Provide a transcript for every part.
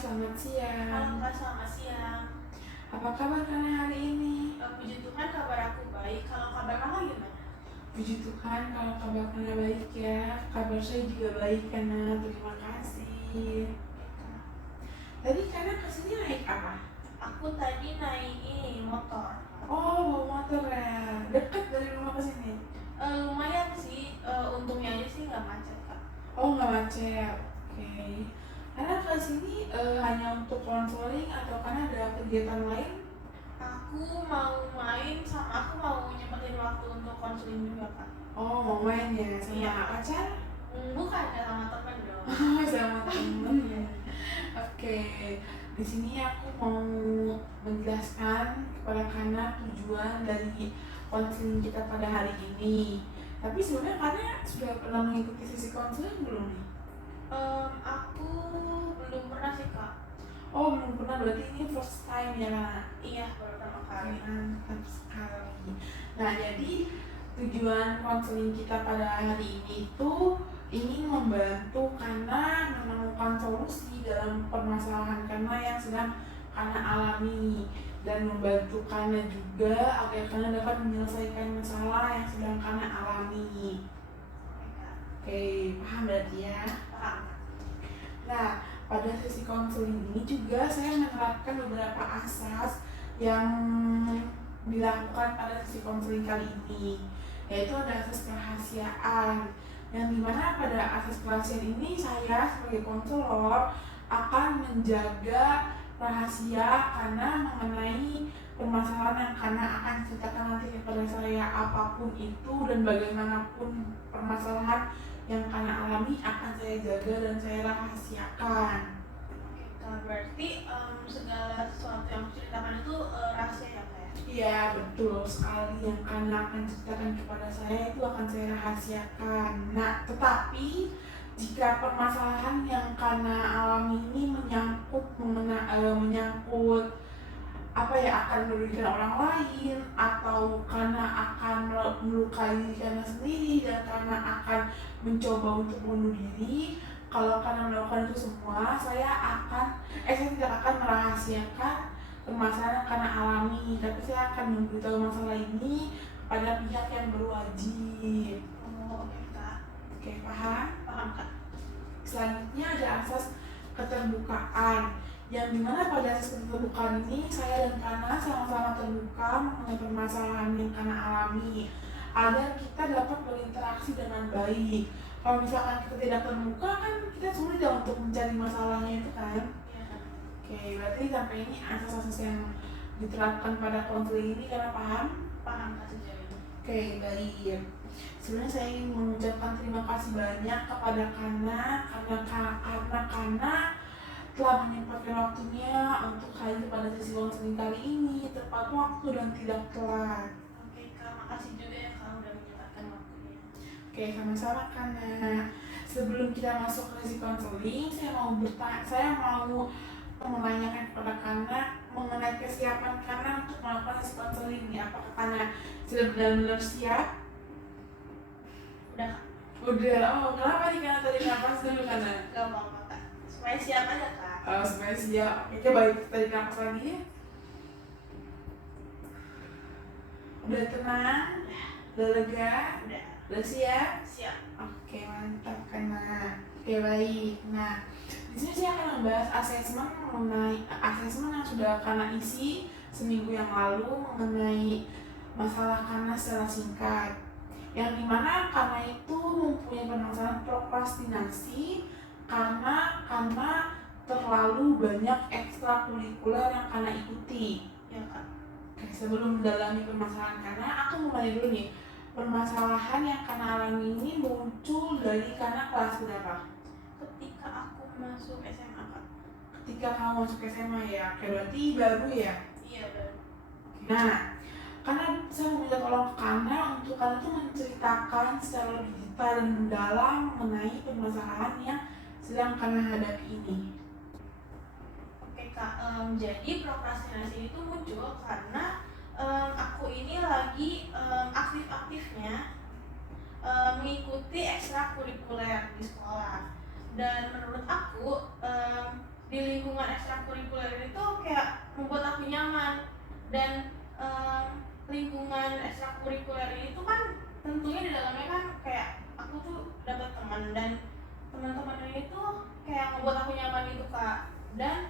selamat Halo siang. Kak, selamat siang. Apa kabar Kana hari ini? Puji Tuhan kabar aku baik. Kalau kabar Kakak gimana? Puji Tuhan kalau kabar Kana baik ya. Kabar saya juga baik Kana, terima kasih. Oke, Kak. Tadi Kana kesini naik apa? Aku tadi naik ini motor. Oh, bawa motor ya. Dekat dari rumah ke sini? Lumayan sih, untungnya aja sih nggak macet Kak. Oh, nggak macet. Oke. Kana kesini hanya untuk konseling atau Kana ada kegiatan lain? Aku mau main sama aku mau nyempetin waktu untuk konseling juga Kak. Oh, mau main ya sama Iya. pacar? Bukan ya sama temen dong. Oh, sama temen ya. Oke, di sini aku mau menjelaskan kepada Kana tujuan dari konseling kita pada hari ini. Tapi sebenarnya Kana sudah pernah mengikuti sesi konseling belum nih? Aku belum pernah sih Kak. Oh, belum pernah, berarti ini first time ya Kana? Iya, baru pertama Oke, kali. mantap sekali. Nah, jadi tujuan konseling kita pada hari ini itu ingin membantu Kana menemukan solusi dalam permasalahan Kana yang sedang Kana alami dan membantu Kana juga agar Kana dapat menyelesaikan masalah yang sedang Kana alami. Oke Kak, Oke, paham berarti ya? paham Kak. Nah, pada sesi konseling ini juga saya menerapkan beberapa asas yang dilakukan pada sesi konseling kali ini, yaitu ada asas kerahasiaan, yang dimana pada asas kerahasiaan ini saya sebagai konselor akan menjaga rahasia karena mengenai permasalahan yang karena akan ceritakan nanti kepada saya apapun itu dan bagaimanapun permasalahan yang karena alami akan saya jaga dan saya rahasiakan. Oke Kak, berarti segala sesuatu yang aku ceritakan itu rahasia ya Kak ya? Iya betul sekali, yang karena akan ceritakan kepada saya itu akan saya rahasiakan. Nah tetapi jika permasalahan yang karena alami ini menyangkut apa ya, akan merugikan orang lain atau karena akan melukai diri karena sendiri dan karena akan mencoba untuk bunuh diri, kalau karena melakukan itu semua saya tidak akan merahasiakan permasalahan karena alami, tapi saya akan memberitahu masalah ini kepada pihak yang berwajib. Oh, oke Kak. Oke, paham? Paham Kak. Selanjutnya ada asas keterbukaan, yang dimana pada asas keterbukaan ini saya dan Kana sama-sama terbuka mengenai permasalahan yang Kana alami agar kita dapat berinteraksi dengan baik. Kalau misalkan kita tidak terbuka kan kita sulit ya untuk mencari masalahnya itu kan. Iya Kak. Oke, berarti sampai ini asas-asas yang diterapkan pada konseling ini Kana paham? Paham Kak sejauh ini. Oke, baik. Sebenarnya saya ingin mengucapkan terima kasih banyak kepada Kana karena Kana telah menyempatkan waktunya untuk hadir pada sesi konseling kali ini tepat waktu dan tidak telat. Oke Kak, makasih juga ya Kak udah menyempatkan waktunya. Oke, sama-sama Kana. Sebelum kita masuk ke sesi konseling, saya mau menanyakan kepada Kana mengenai kesiapan Kana untuk melakukan sesi konseling ini. Apakah Kana sudah benar-benar siap? Udah Kak. Udah. Oh, kenapa nih Kana tadi napas dulu Kana? Gak apa-apa Kak. Supaya siap aja Kak. Supaya siap. Oke, baik, tarik napas lagi ya. Udah tenang? Udah lega? Udah. Udah siap? Siap. Oke, mantap Kana. Oke, baik. Nah, di sini saya akan membahas asesmen yang sudah Kana isi seminggu yang lalu mengenai masalah Kana secara singkat. Yang dimana Kana itu mempunyai permasalahan prokrastinasi karena terlalu banyak ekstrakurikuler yang Kana ikuti. Ya Kak. Oke, sebelum mendalami permasalahan Kana, aku mau tanya dulu nih, permasalahan yang Kana alami ini muncul dari Kana kelas berapa? Ketika aku masuk SMA Kak. Ketika kamu masuk SMA ya, oke, berarti baru ya? Iya baru. Nah, karena saya meminta tolong ke Kana untuk Kana tuh menceritakan secara lebih detail dan mendalam mengenai permasalahan yang sedang Kana hadapi ini. Oke Kak, jadi prokrastinasi itu muncul karena aku ini lagi aktif-aktifnya mengikuti ekstrakurikuler di sekolah. Dan menurut aku di lingkungan ekstrakurikuler itu kayak membuat aku nyaman. Dan lingkungan ekstrakurikuler ini tuh kan tentunya di dalamnya kan kayak aku tuh dapat teman, dan teman-teman ini tuh kayak membuat aku nyaman gitu Kak. Dan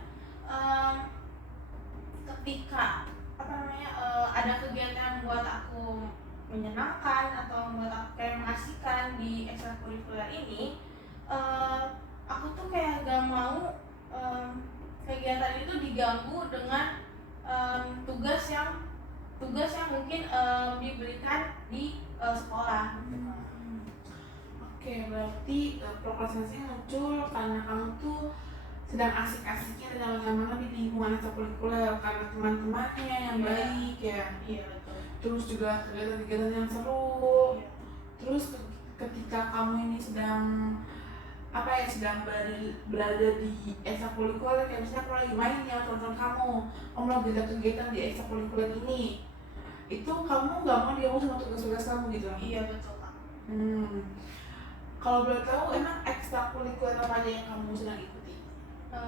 ketika ada kegiatan yang membuat aku menyenangkan atau membuat aku kayak mengasihkan di ekstrakurikuler ini, aku tuh kayak gak mau kegiatan itu diganggu dengan tugas yang mungkin diberikan di sekolah. Oke, berarti prokrastinasi muncul karena kamu tuh sedang asik-asiknya dan nyaman di lingkungan ekstrakurikuler karena teman-temannya yang baik ya. Iya betul. Terus juga kegiatan-kegiatan yang seru. Iya. Terus ketika kamu ini sedang berada di ekstrakurikuler, kayak misalnya aku lagi main ya teman-teman kamu lagi ada kegiatan di ekstrakurikuler ini, itu kamu nggak mau digabung sama tugas-tugas kamu gitu? Iya betul Kak. Kalau boleh tahu emang ekstrakurikuler apa aja yang kamu sedang ikuti?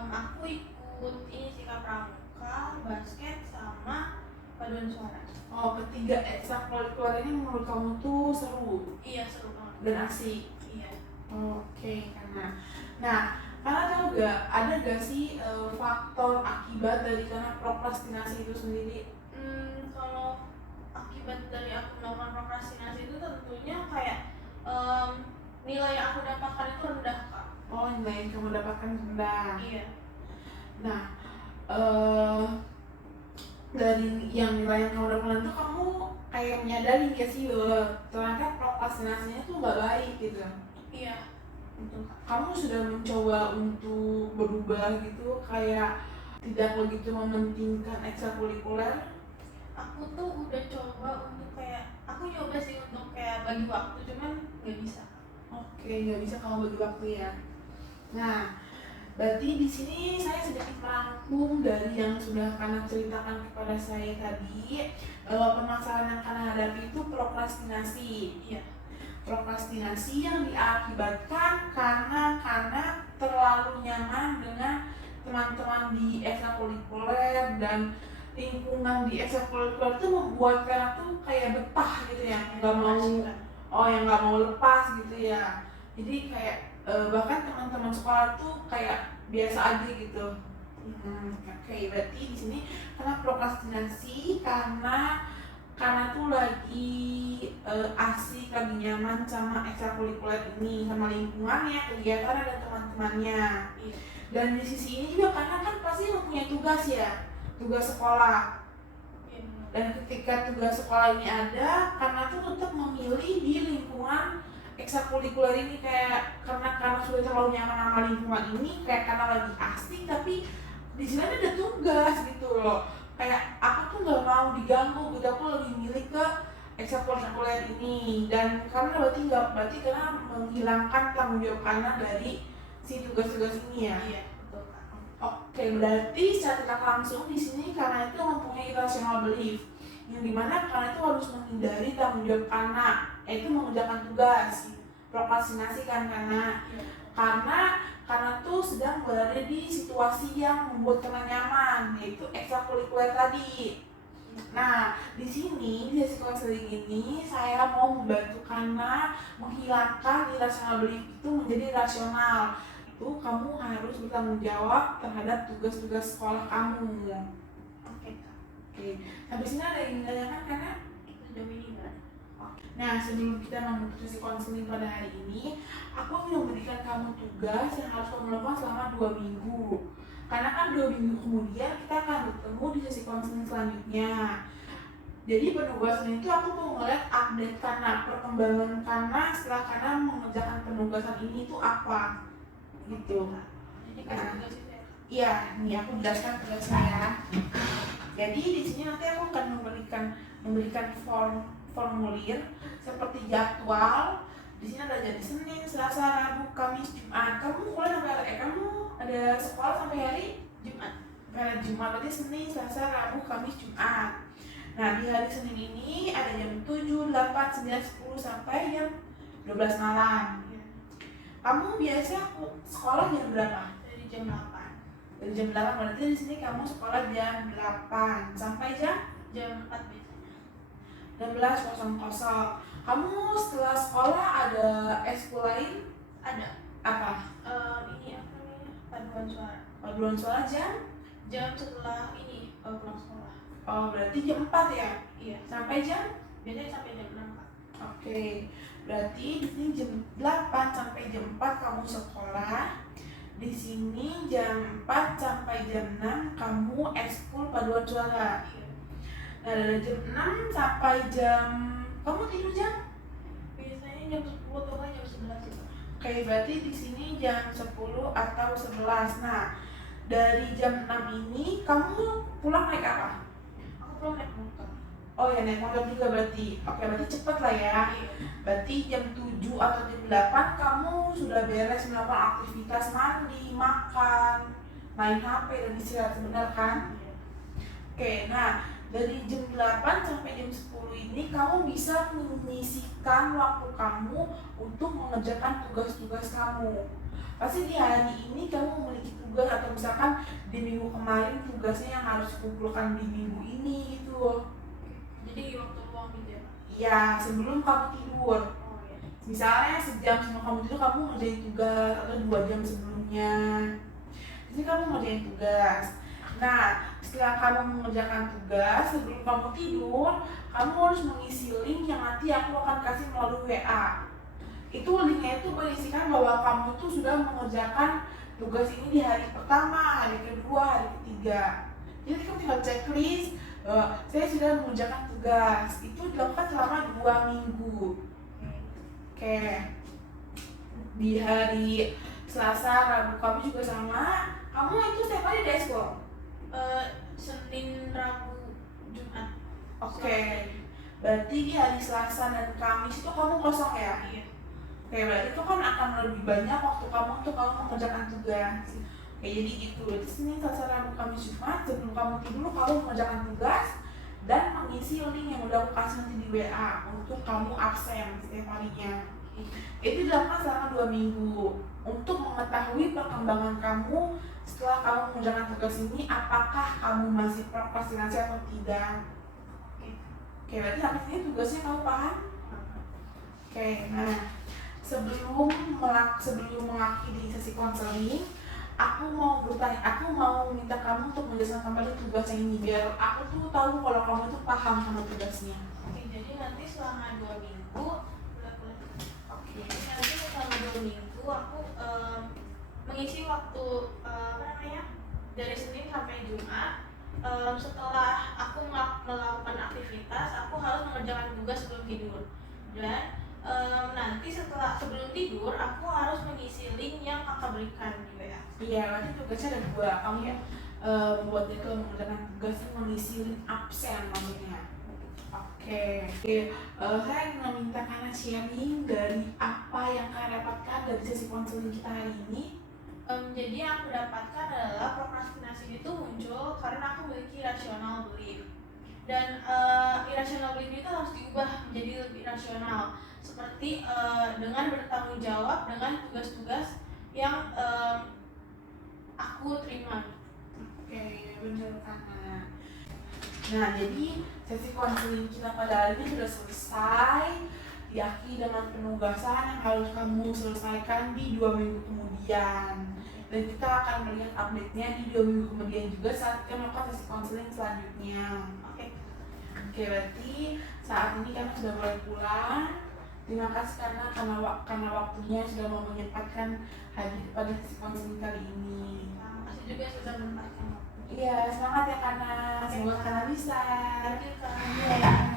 Aku ikut ini sih Kak, pramuka, basket, sama paduan suara. Oh, ketiga ekstrakurikuler ini menurut kamu tuh seru? Iya seru banget Dan asik? Iya. Oke, karena tahu gak, ada gak sih faktor akibat dari karena prokrastinasi itu sendiri? Kalau akibat dari aku melakukan prokrastinasi itu tentunya kayak nilai yang aku dapatkan itu rendah Kak. Oh, nilai yang kamu dapatkan rendah. Iya. Nah, dari yang nilai yang kamu dapatkan itu kamu kayak menyadari gak sih bahwa ternyata prokrastinasinya tuh gak baik gitu? Iya. Betul Kak. Kamu sudah mencoba untuk berubah gitu, kayak tidak begitu mementingkan ekstrakurikuler? Aku tuh udah coba untuk aku nyoba sih untuk kayak bagi waktu, cuman nggak bisa. Oke, nggak bisa kamu bagi waktu ya. Nah, berarti di sini saya sedikit merangkum dari yang sudah Kana ceritakan kepada saya tadi, bahwa permasalahan yang Kana hadapi itu prokrastinasi. Iya. Prokrastinasi yang diakibatkan karena terlalu nyaman dengan teman-teman di ekstrakurikuler, dan lingkungan di ekstrakurikuler itu membuat Kana tuh kayak betah gitu ya, nggak mau lepas gitu ya. Jadi kayak bahkan teman-teman sekolah tuh kayak biasa aja gitu. Oke, berarti di sini karena prokrastinasi karena tuh lagi asik, lagi nyaman sama ekstrakurikuler ini, sama lingkungannya, kegiatan dan teman-temannya. Iya. Dan di sisi ini juga karena kan pasti mempunyai tugas ya, tugas sekolah. Iya. Dan ketika tugas sekolah ini ada, karena tuh tetap memilih di lingkungan ekstrakurikuler ini, kayak karena sudah terlalu nyaman sama lingkungan ini, kayak karena lagi asik tapi di sini ada tugas gitu loh. Kayak aku tuh nggak mau diganggu gitu, aku lebih milih ke ekstrakurikuler ini. Dan karena berarti karena menghilangkan tanggung jawab karena dari si tugas-tugas ini ya. Iya betul Kak. Oke, berarti secara tidak langsung di sini karena itu mempunyai irrational belief, yang dimana karena itu harus menghindari tanggung jawab yaitu mengerjakan tugas, prokrastinasi kan karena tuh sedang berada di situasi yang membuat Kana nyaman, yaitu ekstrakurikuler tadi. Nah, di sini di sesi konseling ini saya mau membantu Kana menghilangkan irrational belief itu menjadi rasional. Itu kamu harus bertanggung jawab terhadap tugas-tugas sekolah kamu. Oke Kak. Oke, sampai sini ada yang ditanyakan karena Sejauh ini enggak. Nah, sebelum kita menutup sesi konseling pada hari ini, aku ingin memberikan kamu tugas yang harus kamu lakukan selama 2 minggu. Karena kan 2 minggu kemudian kita akan bertemu di sesi konseling selanjutnya. Jadi penugasan itu aku mau ngeliat update perkembangan setelah mengerjakan penugasan ini itu apa gitu. Jadi kan tugas itu ya. Iya, nih aku jelaskan tugas saya. Jadi di sini nanti aku akan memberikan formulir seperti jadwal. Di sini ada jadi Senin, Selasa, Rabu, Kamis, Jumat. Kamu ada sekolah sampai hari Jumat. Hari Jumat, berarti Senin, Selasa, Rabu, Kamis, Jumat. Nah, di hari Senin ini ada jam 7, 8, 9, 10 sampai jam 12 malam. Kamu biasa sekolah jam berapa? Dari jam 8. Dari jam 8 berarti di sini kamu sekolah jam 8 sampai jam 4 biasanya. 16.00. Kamu setelah sekolah ada ekskul lain? Ada Apa? ini apa namanya, paduan suara. Paduan suara Jam setelah ini pulang sekolah. Oh, berarti jam 4 ya? Iya, Sampai jam? biasanya sampai jam 6 Kak. Oke. Berarti di sini jam 8 sampai jam 4 kamu sekolah. Di sini jam 4 sampai jam 6 kamu ekskul paduan suara. Iya, Nah, dari jam 6 sampai jam kamu tidur jam? biasanya jam 10 atau jam 11 gitu. Oke, berarti di sini jam 10 atau 11. Nah, dari jam 6 ini kamu pulang naik apa? Aku pulang naik motor. Oh ya, naik motor juga berarti. Oke, berarti cepet lah ya. Iya. Berarti jam 7 atau jam 8 kamu sudah beres melakukan aktivitas mandi, makan, main HP dan istirahat, sebentar kan? Iya. Oke, nah dari jam 8 sampai jam 10 ini kamu bisa menyisihkan waktu kamu untuk mengerjakan tugas-tugas kamu. Pasti di hari ini kamu memiliki tugas, atau misalkan di minggu kemarin tugasnya yang harus dikumpulkan di minggu ini gitu. Jadi waktu luang gitu ya Kak? Iya, sebelum kamu tidur. Oh iya. Misalnya sejam sebelum kamu tidur kamu ngerjain tugas, atau 2 jam sebelumnya. Jadi kamu ngerjain tugas. Nah, setelah kamu mengerjakan tugas sebelum kamu tidur, kamu harus mengisi link yang nanti aku akan kasih melalui WA. Itu linknya itu berisikan bahwa kamu tuh sudah mengerjakan tugas ini di hari pertama, hari kedua, hari ketiga. Jadi kamu tinggal checklist, saya sudah mengerjakan tugas. Itu dilakukan selama 2 minggu. Oke. Di hari Selasa, Rabu kamu juga sama. Kamu itu setiap hari ada ekskul? Senin, Rabu, Jumat. Oke. Berarti di hari Selasa dan Kamis itu kamu kosong ya? Iya. Oke, berarti itu kan akan lebih banyak waktu kamu untuk kamu mengerjakan tugas. Oke, jadi gitu. Berarti Senin, Selasa, Rabu, Kamis, Jumat sebelum kamu tidur kamu mengerjakan tugas dan mengisi link yang udah aku kasih nanti di WA untuk kamu absen setiap harinya. Itu dilakukan selama 2 minggu untuk mengetahui perkembangan kamu setelah kamu mengerjakan tugas ini, apakah kamu masih prokrastinasi atau tidak. Oke, berarti sampai sini tugasnya kamu paham? Oke, nah sebelum mengakhiri sesi konseling, aku mau minta kamu untuk menjelaskan kembali tugasnya ini biar aku tuh tahu kalau kamu tuh paham sama tugasnya. Oke, jadi nanti selama 2 minggu, Oke. nanti selama 2 minggu aku mengisi waktu dari Senin sampai Jumat. Setelah aku melakukan aktivitas, aku harus mengerjakan tugas sebelum tidur. Dan nanti sebelum tidur aku harus mengisi link yang kakak berikan di WA. Iya, nanti tugasnya ada 2. Kamu buat itu mengerjakan tugas mengisi link absen namanya. Oke. Saya ingin meminta kalian sharing dari apa yang kalian dapatkan dari sesi konseling kita hari ini. Jadi yang aku dapatkan adalah prokrastinasi itu muncul karena aku memiliki irrational belief. Dan irrational belief itu harus diubah menjadi lebih rasional, seperti dengan bertanggung jawab dengan tugas-tugas yang aku terima. Oke, benar Kana. Nah, jadi sesi konseling kita pada hari ini sudah selesai, diakhiri dengan penugasan yang harus kamu selesaikan di 2 minggu kemudian. Dan kita akan melihat update-nya di 2 minggu kemudian juga saat kita melakukan sesi konseling selanjutnya. Oke, berarti saat ini kami sudah boleh pulang. Terima kasih karena waktunya sudah mau menyempatkan hadir pada sesi konseling kali ini. Terima kasih juga sudah menyempatkan waktu. Iya, semangat ya Kana. Semoga Kana bisa. Thank you, Kak.